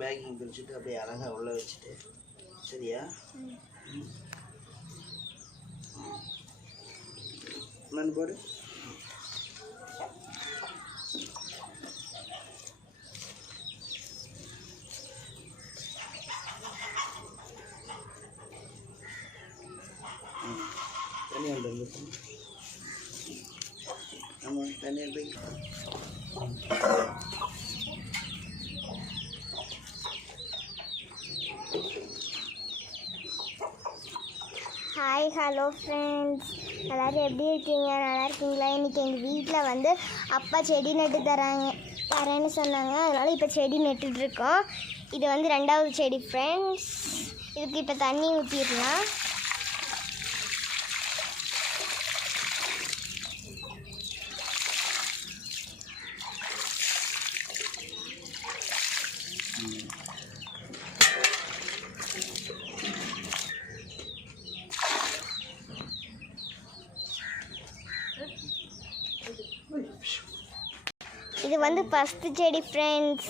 Packing பிரிச்சுட்டு அப்படியே அழகாக உள்ளே வச்சுட்டு சரியா மண் போடு தண்ணி வந்து ஆமாம் தண்ணி போய் ஹாய் ஹலோ ஃப்ரெண்ட்ஸ், எல்லோரும் எப்படி இருக்கீங்க? நல்லா இருக்கீங்களா? இன்றைக்கி எங்கள் வீட்டில் வந்து அப்பா செடி நட்டு தரேன்னு சொன்னாங்க. அதனால் இப்போ செடி நட்டுட்ருக்கோம். இது வந்து 2வது செடி ஃப்ரெண்ட்ஸ். இதுக்கு இப்போ தண்ணி ஊற்றிடலாம். இது வந்து ஃபஸ்ட்டு செடி ஃப்ரெண்ட்ஸ்.